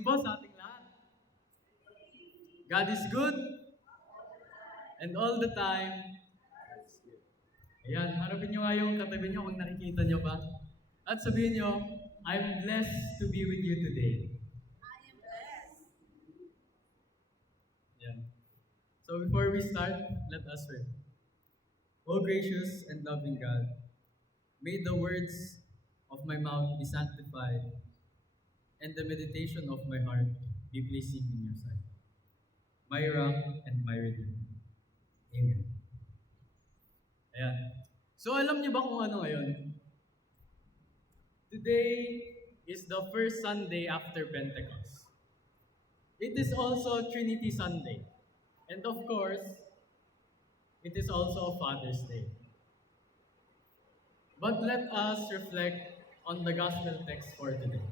morning po sa ating lahat. God is good and all the time. That's good. Ayan, harapin nyo nga yung katabi nyo kung nakikita nyo ba. At sabihin nyo, I'm blessed to be with you today. Ayan. So before we start, let us pray. O gracious and loving God, may the words of my mouth be sanctified and the meditation of my heart be pleasing in your sight. My rock and my redeemer. Amen. Ayan. So alam niyo ba kung ano ngayon? Today is the first Sunday after Pentecost. It is also Trinity Sunday. And of course, it is also Father's Day. But let us reflect on the gospel text for today.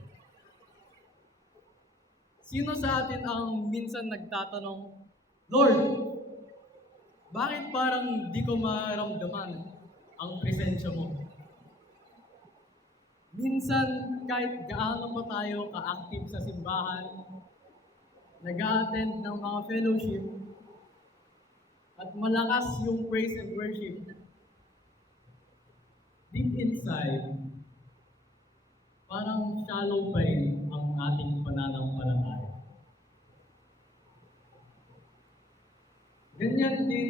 Sino sa atin ang minsan nagtatanong, Lord, bakit parang di ko maramdaman ang presensya mo? Minsan, kahit gaano pa tayo ka-active sa simbahan, nag-a-attend ng mga fellowship, at malakas yung praise and worship, deep inside, parang shallow pa rin ang ating pananampalataya. Ganyan din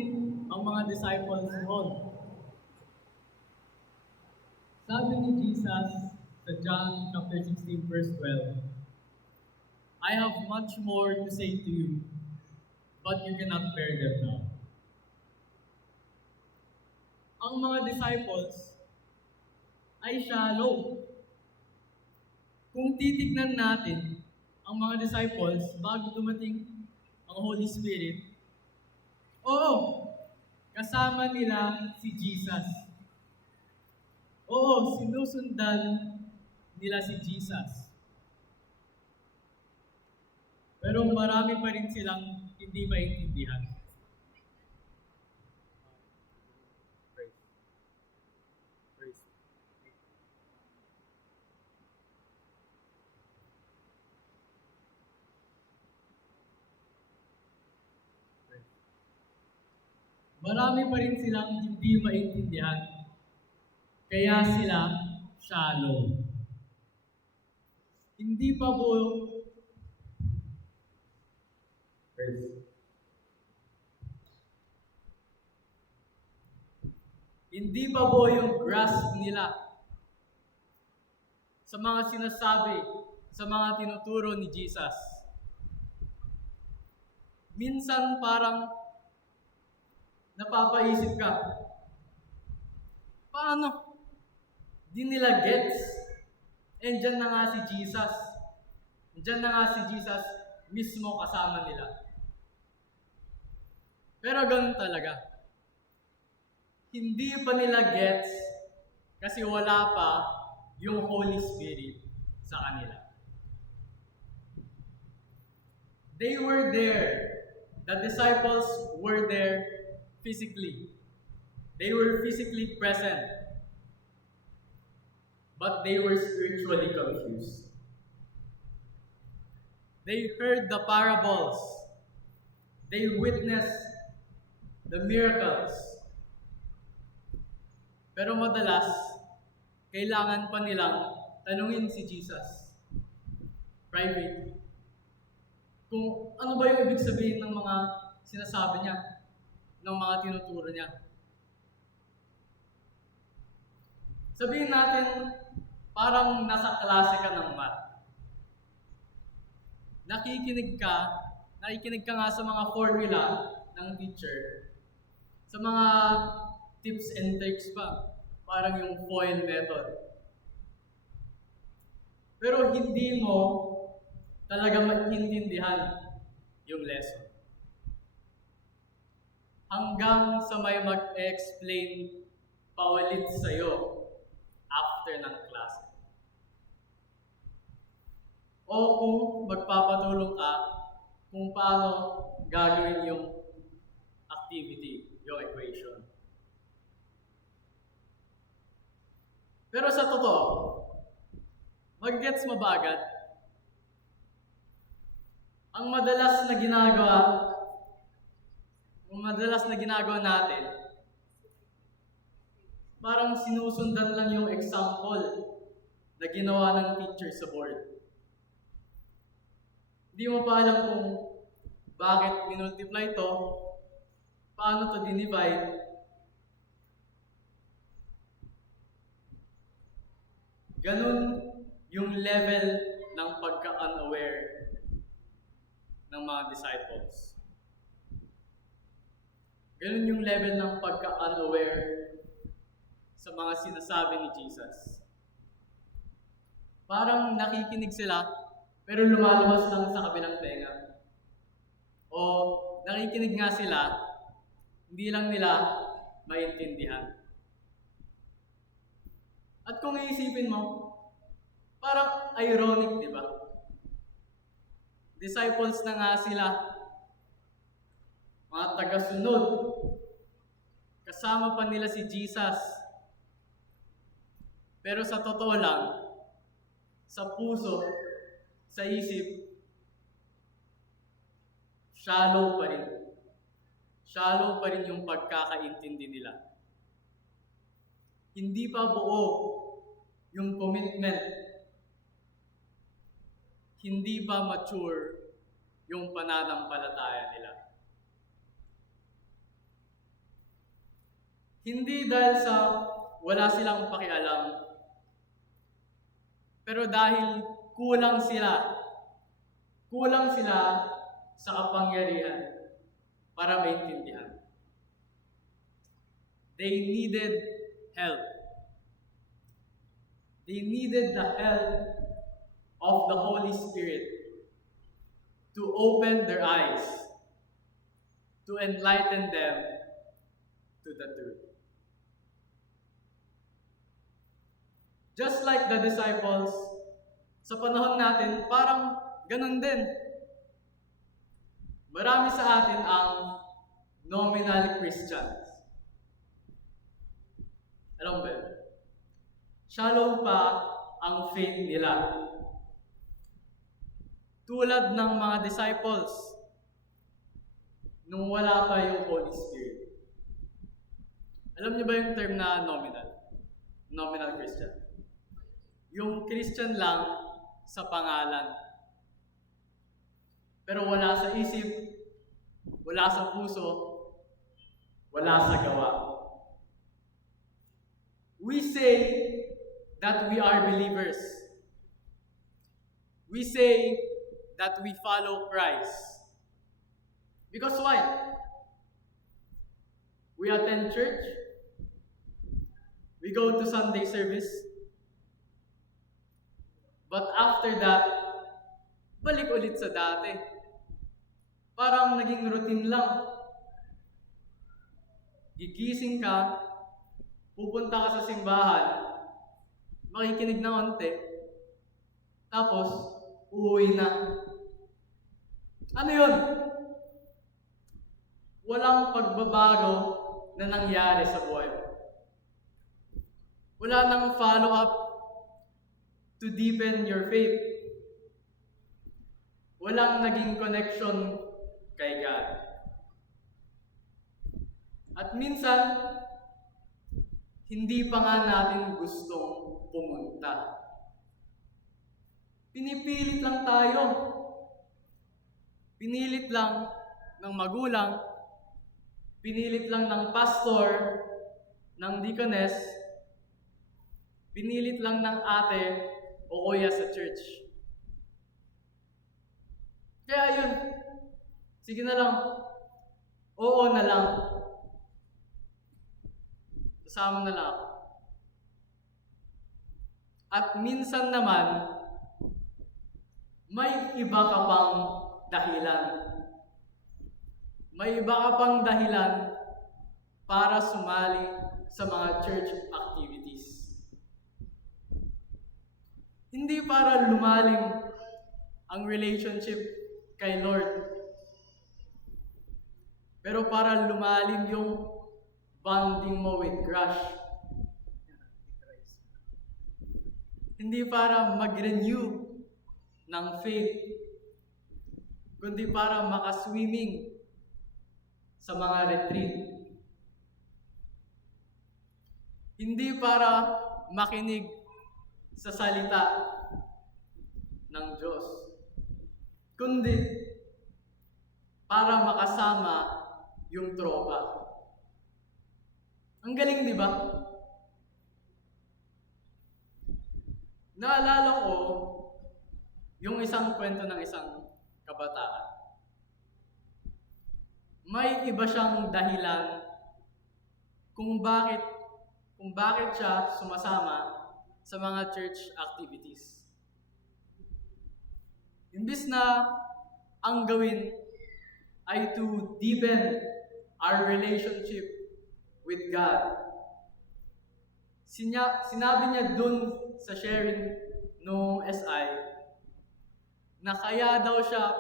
ang mga disciples noon. Sabi ni Jesus sa John chapter 16 verse 12, I have much more to say to you, but you cannot bear them now. Ang mga disciples ay shallow. Kung titignan natin ang mga disciples bago dumating ang Holy Spirit, oo, kasama nila si Jesus. Oo, sinusundan nila si Jesus. Pero marami pa rin silang hindi maintindihan. Marami pa rin silang hindi maintindihan. Kaya sila shallow. Hindi pa buo Hindi pa buo yung grasp nila sa mga sinasabi, sa mga tinuturo ni Jesus. Minsan parang napapaisip ka, paano? Di nila gets. And dyan na nga si Jesus. Dyan na nga si Jesus mismo kasama nila. Pero ganun talaga. Hindi pa nila gets kasi wala pa yung Holy Spirit sa kanila. They were there. The disciples were there physically. They were physically present. But they were spiritually confused. They heard the parables. They witnessed the miracles. Pero madalas, kailangan pa nilang tanungin si Jesus. Private. Kung ano ba yung ibig sabihin ng mga sinasabi niya, ng mga tinuturo niya. Sabihin natin, parang nasa klase ka ng math. Nakikinig ka nga sa mga formula ng teacher, sa mga tips and tricks pa, parang yung FOIL method. Pero hindi mo talaga maintindihan yung lesson. Hanggang sa may mag-explain paulit sa'yo after ng klase. O kung magpapatulong ka kung paano gagawin yung activity, yung equation. Pero sa totoo, mag-gets mo ba agad? ang madalas na ginagawa, ang madalas na ginagawa natin, parang sinusundan lang yung example na ginawa ng teacher sa board. Hindi mo pa alam kung bakit minultiply to, paano to dinivide. Ganun yung level ng pagka-unaware ng mga disciples. Ganun yung level ng pagka-unaware sa mga sinasabi ni Jesus. Parang nakikinig sila, pero lumalabas lang sa kabilang tenga. O nakikinig nga sila, hindi lang nila maintindihan. At kung iisipin mo, parang ironic, di ba? Disciples na nga sila, mga taga-sunod, kasama pa nila si Jesus. Pero sa totoo lang, sa puso, sa isip, shallow pa rin. Shallow pa rin yung pagkakaintindi nila. Hindi pa buo yung commitment. Hindi pa mature yung pananampalataya nila. Hindi dahil sa wala silang pakialam, pero dahil kulang sila sa kapangyarihan para maintindihan. They needed help. They needed the help of the Holy Spirit to open their eyes, to enlighten them to the truth. Just like the disciples, sa panahon natin, parang ganun din. Marami sa atin ang nominal Christians. Alam mo ba? Shallow pa ang faith nila. Tulad ng mga disciples, nung wala pa yung Holy Spirit. Alam niyo ba yung term na nominal? Nominal Christian. Yung Christian lang sa pangalan. Pero wala sa isip, wala sa puso, wala sa gawa. We say that we are believers. We say that we follow Christ. Because why? We attend church. We go to Sunday service. But after that, balik ulit sa dati. Parang naging routine lang. Gigising ka, pupunta ka sa simbahan, makikinig na onte, tapos uuwi na. Ano yun? Walang pagbabago na nangyari sa buhay mo. Wala nang follow-up to deepen your faith. Walang naging connection kay God. At minsan, hindi pa nga natin gustong pumunta. Pinipilit lang tayo. Pinilit lang ng magulang, pinilit lang ng pastor, ng deaconess, pinilit lang ng ate o kuya sa church. Kaya yun, sige na lang, oo na lang, kasama na lang. At minsan naman, may iba ka pang dahilan. May iba ka pang dahilan para sumali sa mga church activities. Hindi para lumalim ang relationship kay Lord, pero para lumalim yung bonding mo with crush. Hindi para mag-renew ng faith, kundi para makaswimming sa mga retreat. Hindi para makinig sa salita ng Diyos, kundi para makasama yung tropa. Ang galing, di ba? Naalala ko yung isang kwento ng isang kabataan. May iba siyang dahilan kung bakit siya sumasama sa mga church activities. Imbis na ang gawin ay to deepen our relationship with God. Sinabi niya dun sa sharing noong SI na kaya daw siya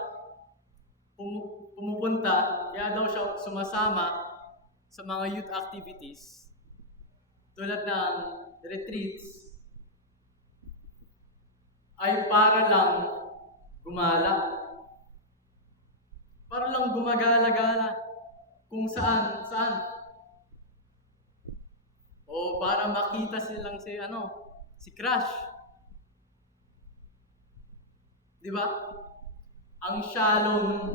pumupunta, kaya daw siya sumasama sa mga youth activities tulad ng retreats ay para lang gumala. Para lang gumagala-gala kung saan. O para makita silang si Crush. Di ba? Ang shallow nun.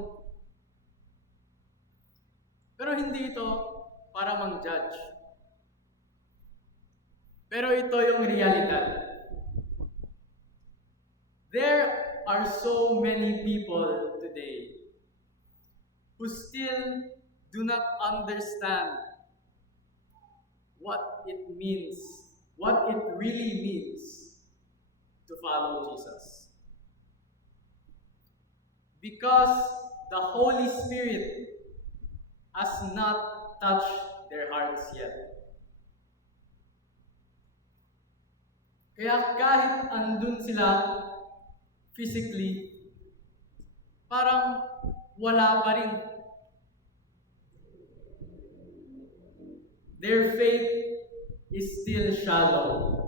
Pero hindi ito para mang-judge. Pero ito yung realidad. There are so many people today who still do not understand what it really means to follow Jesus. Because the Holy Spirit has not touched their hearts yet. Kaya kahit andun sila physically, parang wala pa rin. Their faith is still shallow.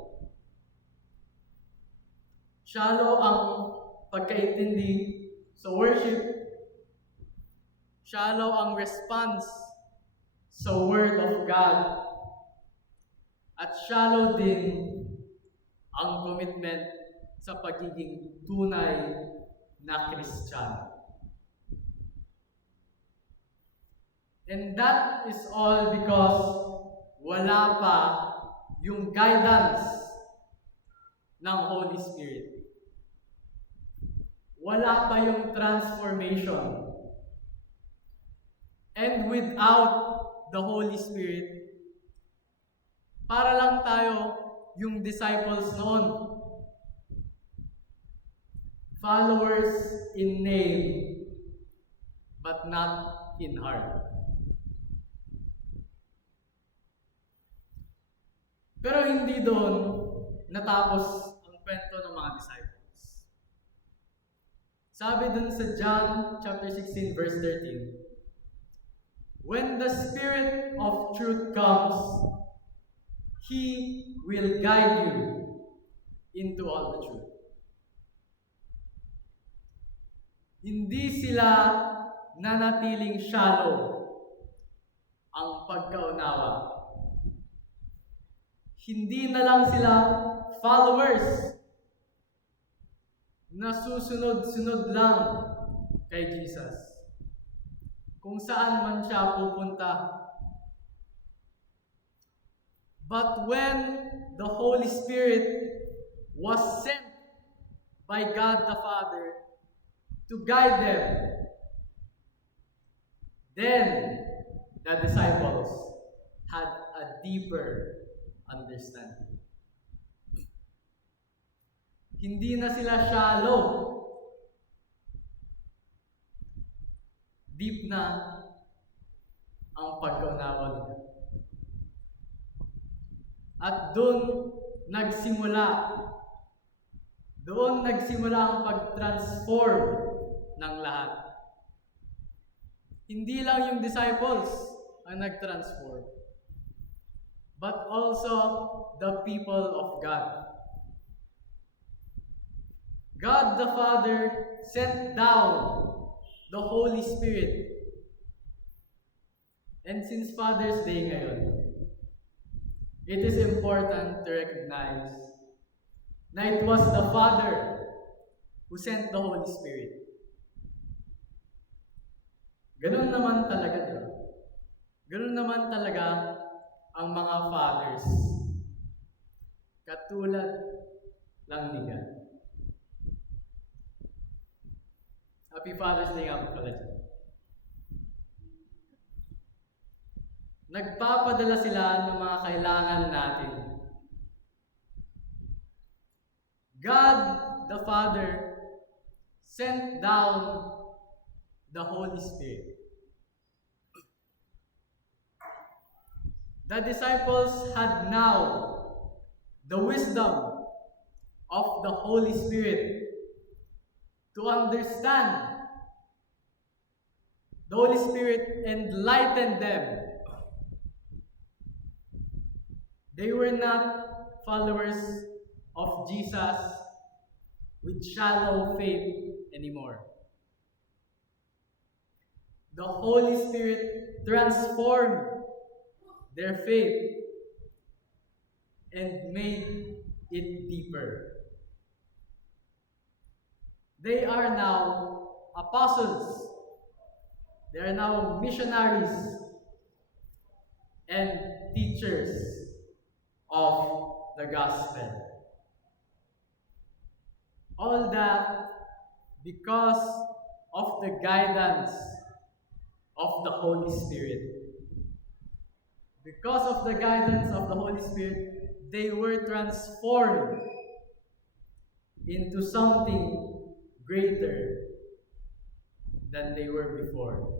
Shallow ang pagkaintindi sa worship. Shallow ang response sa Word of God. At shallow din ang commitment sa pagiging tunay na Kristiyano. And that is all because wala pa yung guidance ng Holy Spirit. Wala pa yung transformation. And without the Holy Spirit, para lang tayo yung disciples noon. Followers in name, but not in heart. Pero hindi doon natapos ang kwento ng mga disciples. Sabi dun sa John chapter 16 verse 13, when the Spirit of truth comes, He will guide you into all the truth. Hindi sila nanatiling shallow ang pagkaunawa. Hindi na lang sila followers na susunod-sunod lang kay Jesus. Kung saan man siya pupunta. But when the Holy Spirit was sent by God the Father to guide them, then the disciples had a deeper understanding. Hindi na sila shallow. Deep na ang pagkaunawa nila. At doon nagsimula ang pag-transform ng lahat. Hindi lang yung disciples ang nag-transform, but also the people of God. God the Father sent down the Holy Spirit. And since Father's Day ngayon, it is important to recognize na it was the Father who sent the Holy Spirit. Ganun naman talaga, di ba? Ganun naman talaga ang mga fathers. Katulad lang ni God. Happy Father's Day nga po pala dyan. Nagpapadala sila ng mga kailangan natin. God the Father sent down the Holy Spirit. The disciples had now the wisdom of the Holy Spirit to understand. The Holy Spirit enlightened them. They were not followers of Jesus with shallow faith anymore. The Holy Spirit transformed their faith and made it deeper. They are now apostles. They are now missionaries and teachers of the gospel. All that because of the guidance of the Holy Spirit. Because of the guidance of the Holy Spirit, they were transformed into something greater than they were before.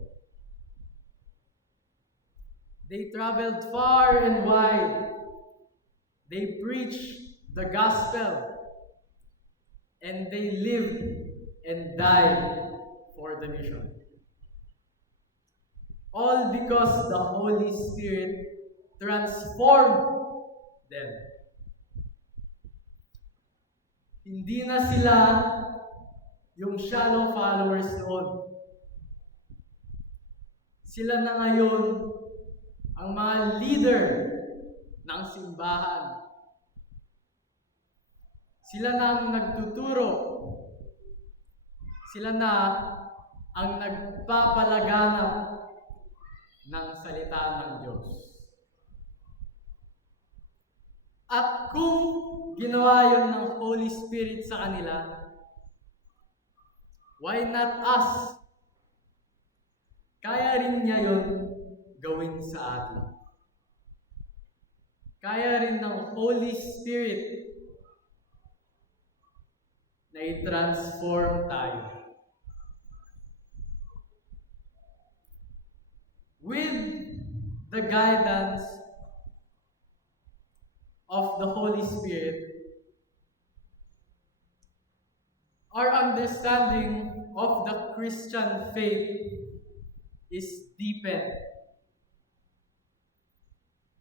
They traveled far and wide. They preached the gospel, and they lived and died for the mission. All because the Holy Spirit transformed them. Hindi na sila yung shallow followers noon. Sila na ngayon ang mga leader ng simbahan. Sila na ang nagtuturo. Sila na ang nagpapalaganap ng salita ng Diyos. At kung ginawa yun ng Holy Spirit sa kanila, why not us? Kaya rin niya yun gawin sa atin. Kaya rin ng Holy Spirit na i-transform tayo. With the guidance of the Holy Spirit, our understanding of the Christian faith is deepened.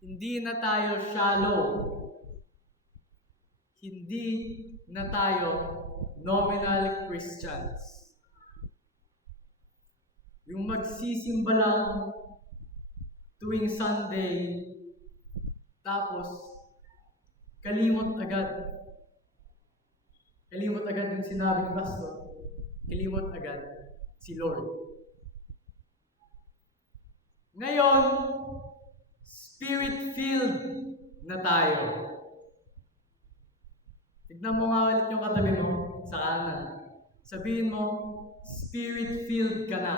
Hindi na tayo shallow. Hindi na tayo nominal Christians. Yung magsisimba lang tuwing Sunday, tapos kalimot agad. Kalimot agad yung sinabi ng pastor. Kalimot agad si Lord. Ngayon, Spirit-filled na tayo. Tignan mo nga ulit yung katabi mo sa kanan. Sabihin mo, Spirit-filled ka na.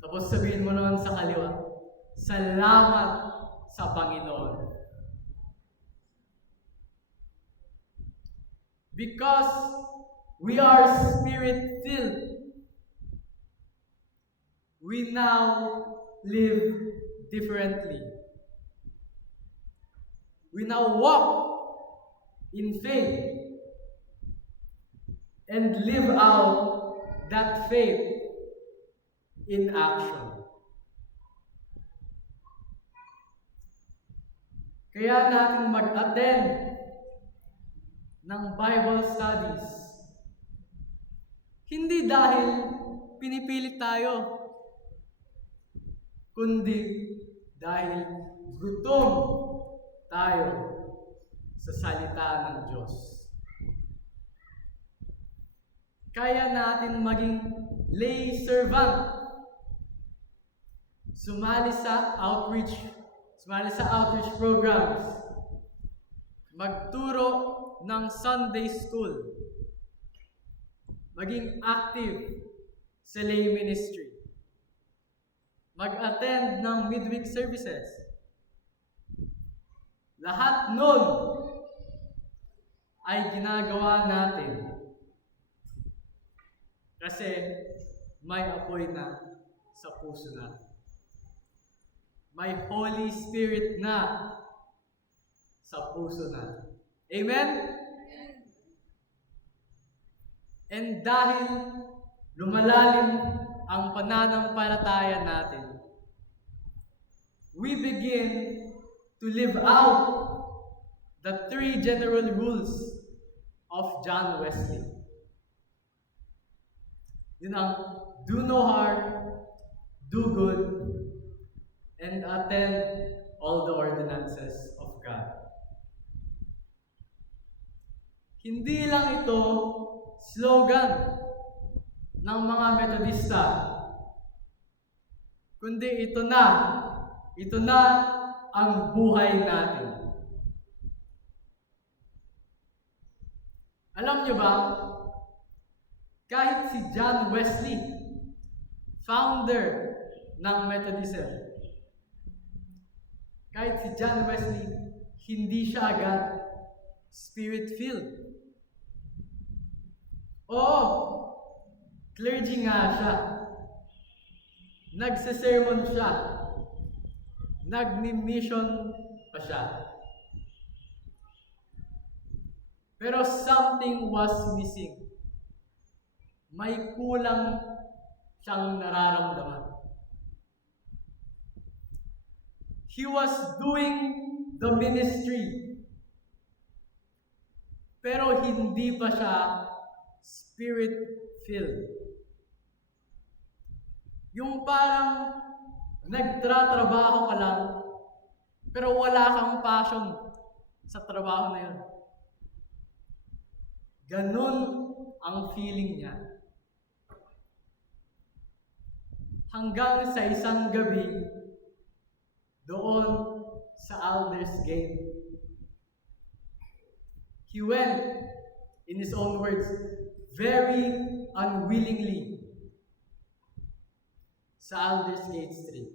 Tapos sabihin mo naman sa kaliwa, salamat sa Panginoon. Because we are Spirit-filled, we now live differently. We now walk in faith and live out that faith in action. Kaya natin mag-attend ng Bible studies. dahil pinipilit tayo, kundi dahil gutom tayo sa salita ng Diyos. Kaya natin maging lay servant. Sumali sa outreach programs. Magturo ng Sunday school. Maging active sa lay ministry. Mag-attend ng midweek services. Lahat nun ay ginagawa natin kasi may apoy na sa puso natin. May Holy Spirit na sa puso natin. Amen? And dahil lumalalim ang pananampalataya natin, we begin to live out the 3 general rules of John Wesley. Yun ang do no harm, do good, and attend all the ordinances of God. Hindi lang ito slogan ng mga Metodista, kundi ito na ang buhay natin. Alam niyo ba, kahit si John Wesley, founder ng Methodism, kahit si John Wesley, hindi siya agad spirit-filled. Oo, clergy nga siya. Nagsisermon siya. Nagmi-mission pa siya. Pero something was missing. May kulang siyang nararamdaman. He was doing the ministry, pero hindi pa siya spirit-filled. Yung parang nagtratrabaho ka lang, pero wala kang passion sa trabaho na yun. Ganun ang feeling niya. Hanggang sa isang gabi, doon sa Aldersgate, he went, in his own words, very unwillingly sa Aldersgate Street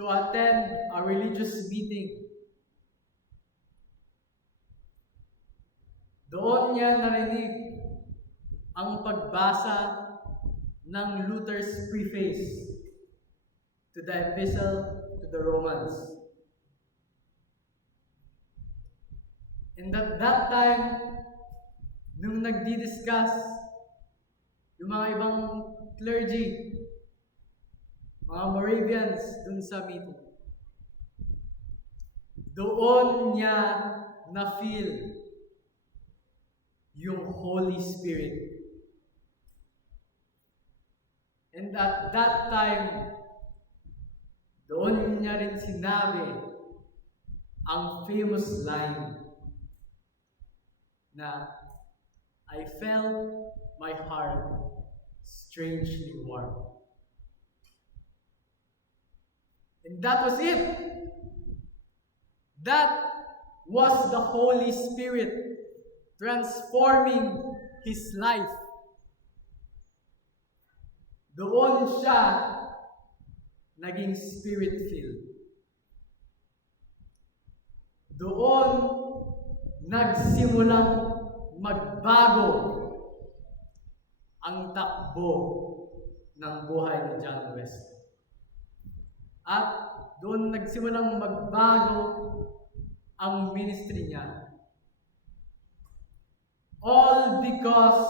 to attend a religious meeting. Doon niya narinig ang pagbasa ng Luther's preface to the Epistle to the Romans. And at that time, nung nagdi-discuss yung mga ibang clergy, mga Moravians dun sa meeting, doon niya na-feel yung Holy Spirit. And at that time, doon niya rin sinabi ang famous line na, I felt my heart strangely warm. And that was it. That was the Holy Spirit transforming his life. Doon siya naging spirit-filled. Doon nagsimulang magbago ang takbo ng buhay ni John Wesley. At doon nagsimulang magbago ang ministry niya. All because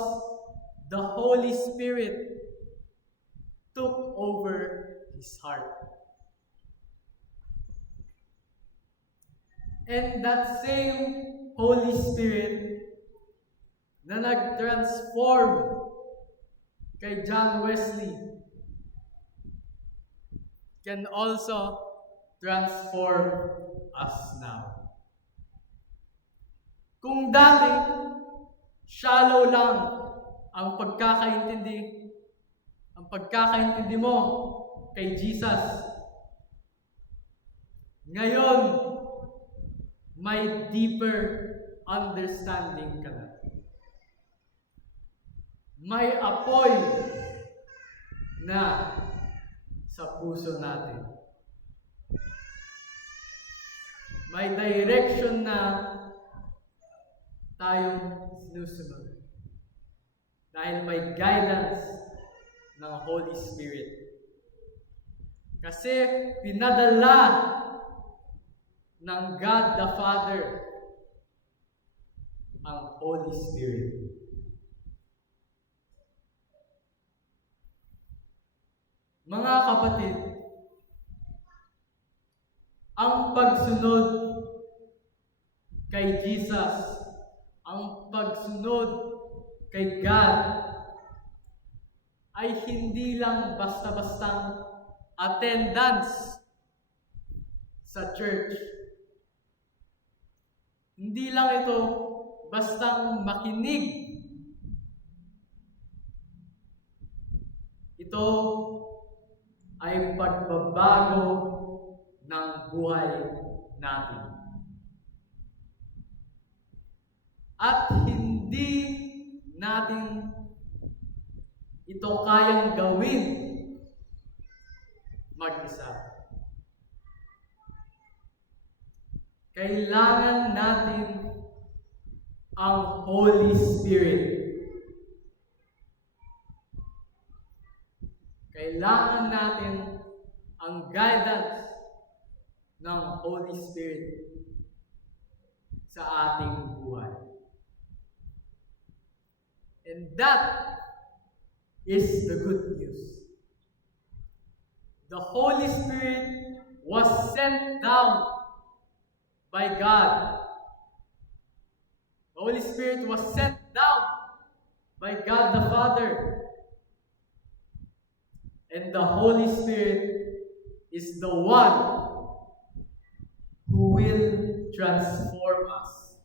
the Holy Spirit took over his heart. And that same Holy Spirit na nag-transform kay John Wesley can also transform us now. Kung dati, shallow lang ang pagkakaintindi mo kay Jesus, ngayon, may deeper understanding ka na. May apoy na sa puso natin. May direction na tayong sinusunod. Dahil may guidance ng Holy Spirit. Kasi pinadala ng God the Father ang Holy Spirit. Mga kapatid, ang pagsunod kay Jesus, ang pagsunod kay God, ay hindi lang basta-bastang attendance sa church. Hindi lang ito bastang makinig. Ito ay pagbabago ng buhay natin. At hindi natin ito kayang gawin mag-isa. Kailangan natin ang Holy Spirit. Kailangan natin ang guidance ng Holy Spirit sa ating buhay. And that is the good news. The Holy Spirit was sent down by God. The Holy Spirit was sent down by God the Father. And the Holy Spirit is the one who will transform us,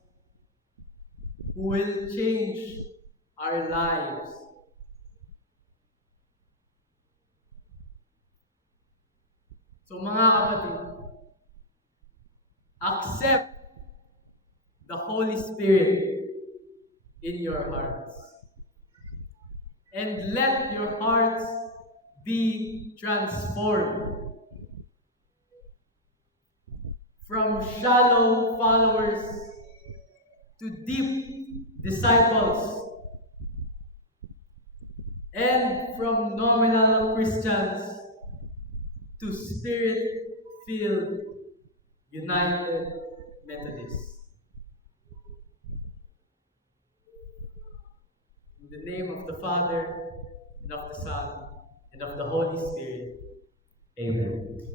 who will change our lives. So mga kapatid, accept the Holy Spirit in your hearts. And let your hearts be transformed from shallow followers to deep disciples, and from nominal Christians to Spirit-filled, united Methodists. In the name of the Father, and of the Son, and of the Holy Spirit. Amen.